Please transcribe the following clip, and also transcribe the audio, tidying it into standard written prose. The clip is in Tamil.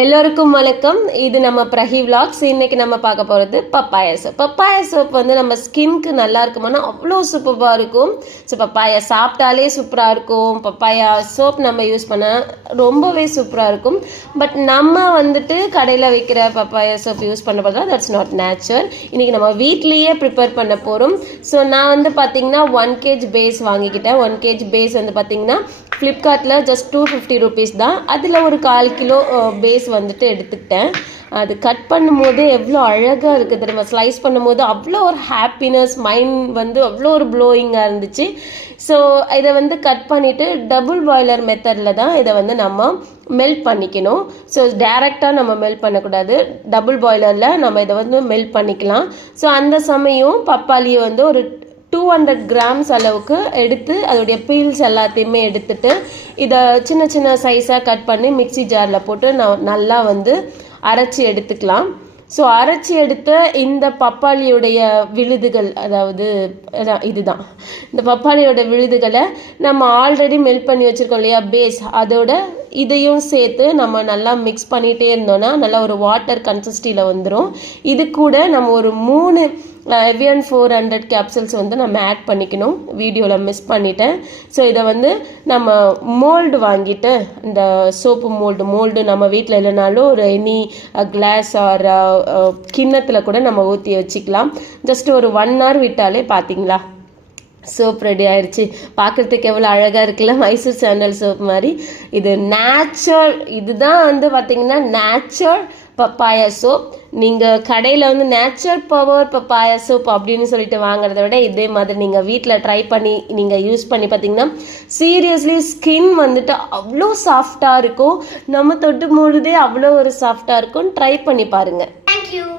எல்லோருக்கும் வணக்கம். இது நம்ம பிரஹி விலாக்ஸ். இன்னைக்கு நம்ம பார்க்க போகிறது பப்பாயா சோப். பப்பாயா சோப் வந்து நம்ம ஸ்கின்க்கு நல்லா இருக்குமானா அவ்வளோ சூப்பராக இருக்கும். ஸோ பப்பாயா சாப்பிட்டாலே சூப்பராக இருக்கும். பப்பாயா சோப் நம்ம யூஸ் பண்ண ரொம்பவே சூப்பராக இருக்கும். பட் நம்ம வந்துட்டு கடையில் வைக்கிற பப்பாயா சோப் யூஸ் பண்ண பார்த்தா தட்ஸ் நாட் நேச்சுரல். இன்றைக்கி நம்ம வீட்லேயே ப்ரிப்பேர் பண்ண போகிறோம். ஸோ நான் வந்து பார்த்திங்கன்னா 1 kg பேஸ் வாங்கிக்கிட்டேன். 1 kg பேஸ் வந்து பார்த்திங்கன்னா ஃப்ளிப்கார்ட்டில் ஜஸ்ட் 250 rupees தான். அதில் ஒரு 1/4 kg பேஸ் வந்துட்டு எடுத்துக்கிட்டேன். அது கட் பண்ணும்போது எவ்வளோ அழகாக இருக்குது தெரியுமா? ஸ்லைஸ் பண்ணும்போது அவ்வளோ ஒரு ஹாப்பினஸ், மைண்ட் வந்து அவ்வளோ ஒரு ப்ளோயிங்காக இருந்துச்சு. ஸோ இதை வந்து கட் பண்ணிவிட்டு டபுள் பாய்லர் மெத்தடில் தான் இதை வந்து நம்ம மெல்ட் பண்ணிக்கணும். ஸோ டேரெக்டாக நம்ம மெல்ட் பண்ணக்கூடாது. டபுள் பாய்லரில் நம்ம இதை வந்து மெல்ட் பண்ணிக்கலாம். ஸோ அந்த சமயம் பப்பாளியை வந்து ஒரு 200 grams அளவுக்கு எடுத்து அதோடைய பீல்ஸ் எல்லாத்தையுமே எடுத்துட்டு இதை சின்ன சின்ன சைஸாக கட் பண்ணி மிக்சி ஜாரில் போட்டு நல்லா வந்து அரைச்சி எடுத்துக்கலாம். ஸோ அரைச்சி எடுத்த இந்த பப்பாளியுடைய விழுதுகள், அதாவது இதுதான் இந்த பப்பாளியோட விழுதுகளை நம்ம ஆல்ரெடி மெல்ட் பண்ணி வச்சுருக்கோம் இல்லையா பேஸ், அதோட இதையும் சேர்த்து நம்ம நல்லா மிக்ஸ் பண்ணிகிட்டே இருந்தோன்னா நல்லா ஒரு வாட்டர் கன்சிஸ்டியில் வந்துடும். இது கூட நம்ம ஒரு 3 Evian 400 capsules வந்து நம்ம ஆட் பண்ணிக்கணும். வீடியோவில் மிஸ் பண்ணிட்டேன். ஸோ இதை வந்து நம்ம மோல்டு வாங்கிட்டு, இந்த சோப்பு மோல்டு நம்ம வீட்டில் இல்லைனாலும் ஒரு எனி கிளாஸ் ஆர் கிண்ணத்தில் கூட நம்ம ஊற்றி வச்சுக்கலாம். ஜஸ்ட் ஒரு 1 hour விட்டாலே பார்த்தீங்களா சோப் ரெடி ஆயிடுச்சு. பார்க்குறதுக்கு எவ்வளோ அழகாக இருக்குல்ல, மைசூர் சாண்டல் சோப் மாதிரி. இது நேச்சுரல், இதுதான் வந்து பார்த்திங்கன்னா நேச்சுரல் பப்பாயா சோப். நீங்கள் கடையில் வந்து நேச்சுரல் பவர் பப்பாயா சோப் அப்படின்னு சொல்லிட்டு வாங்குறத விட இதே மாதிரி நீங்கள் வீட்டில் ட்ரை பண்ணி நீங்கள் யூஸ் பண்ணி பார்த்தீங்கன்னா சீரியஸ்லி ஸ்கின் வந்துட்டு அவ்வளோ சாஃப்டாக இருக்கும். நம்ம தொட்டு பொழுதே அவ்வளோ ஒரு சாஃப்டாக இருக்கும். ட்ரை பண்ணி பாருங்கள். தேங்க்யூ.